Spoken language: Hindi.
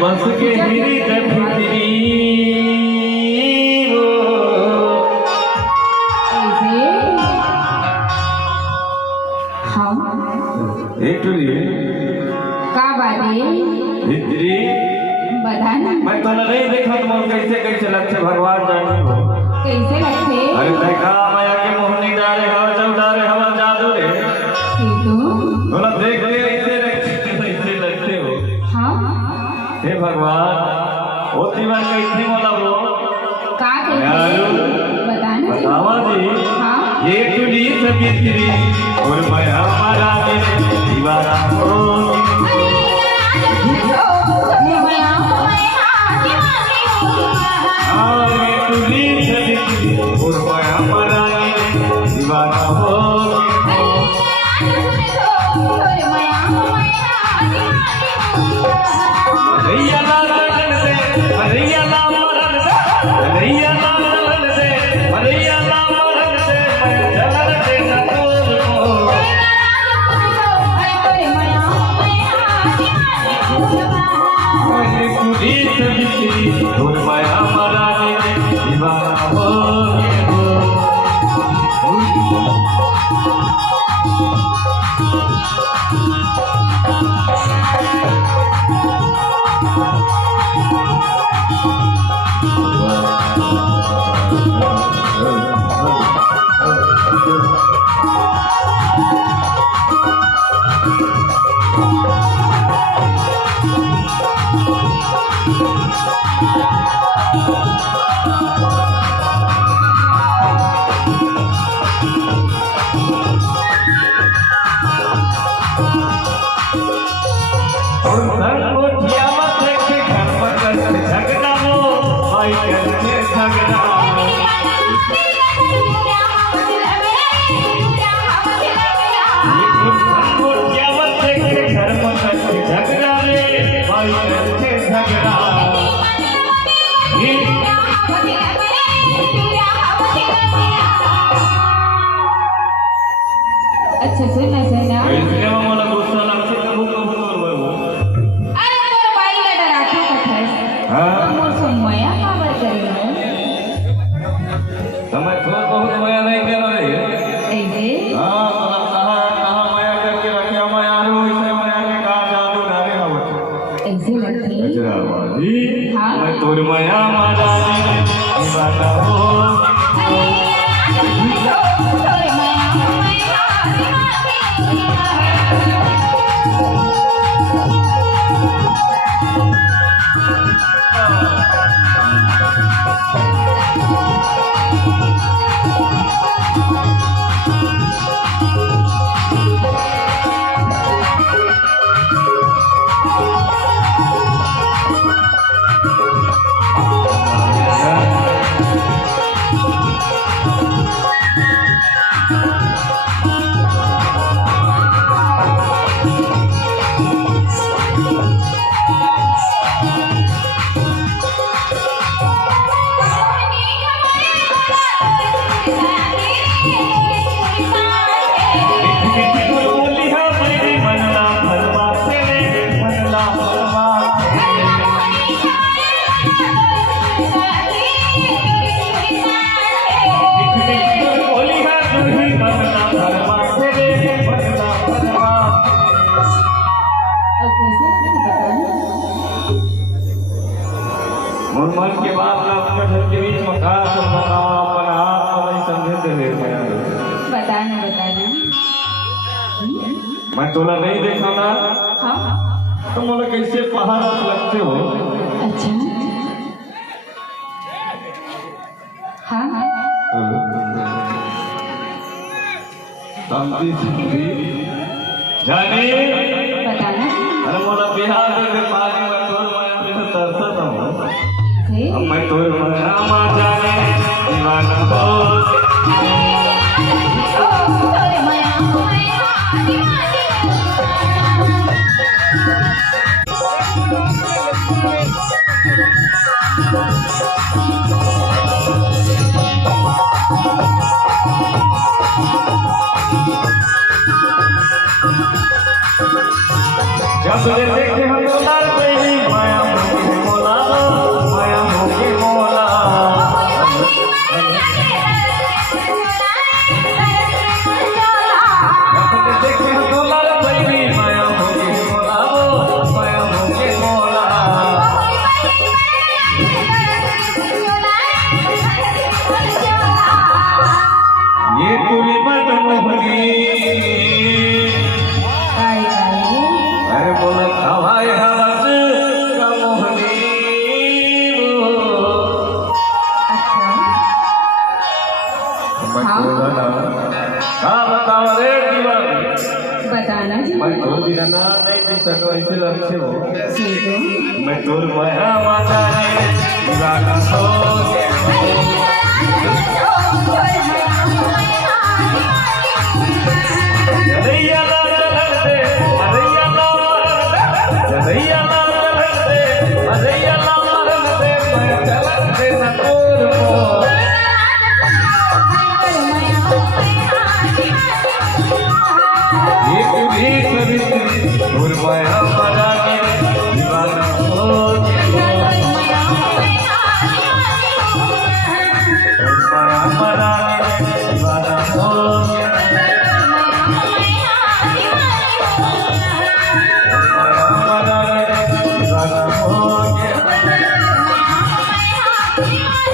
बस के हिरी दफिरी का बारे बताना। मैं तो नहीं देखा तुम कैसे कैसे लगते भगवान जानी हो कैसे लगते। अरे देखा माया के मोहनी डारे हवा चौडारे हवा जादू रे बोला देख ले ऐसे लगते हो। हाँ हे भगवान होती बार कैसे बोला वो का बताना बतावा जी। हाँ ये टुली सबित्री और मैं हमारा दीवाना हो दीवाना हो रैया लालन से रैया लालन से रैया लालन से रैया लालन से मैं चलन से न तोड़ को मैं हमारा दीवाना हो अच्छा सुना सुना इसलिए मला गुस्सा लागते का भूक बोलवर अरे तोर बाईला डरातो कथस हां मोर सोमया काबर करी समय थोड़ा बहुत माया नहीं केला रे ऐसे हां मतलब कहां माया करके रखे माया रो इसे माया के का जादू डाले हो ऐसे लगती अच्छा वाली हां मैं तोर माया मारा दीवाना हो मन के बात अपने घर के बीच में कहा समझाना अपन हाथ नहीं समझे दे बताना मैं तोला नहीं देखा ना हाँ तो मोला कैसे पहाड़ लगते हो। अच्छा हाँ शांति जानी बताना अरे मोला बिहार के पानी में तोर माया में तरसत हूँ जी अब मैं तोर माया मा जाने दीवाना हो तोरे माया माया दीवानी जब ले देखे हम उतार पहली माया मोके मोला माया मोके मोला जब ले देखे हम उतार पहली माया मोके मोला माया मोके मोला ये तुरी मत मोहनी काय काय अरे बोला हवाई हवस का मोहनी मैं हाँ। बोला ना हाँ बताओ रे दीवानी बताना जी मैं तो बिना ना नहीं जी सको ऐसे लक्ष्य हो जी तो मैं तोर माया माता ने दीवाना हो जदैया ना चलन दे जदैया ना मरण दे जदैया ना चलन दे जदैया ना मरण दे मैं चलन दे न तोर को एक भी सवित्री तोर माया माता ने दीवाना हो तोर माया माता ने दीवाना हो Bye.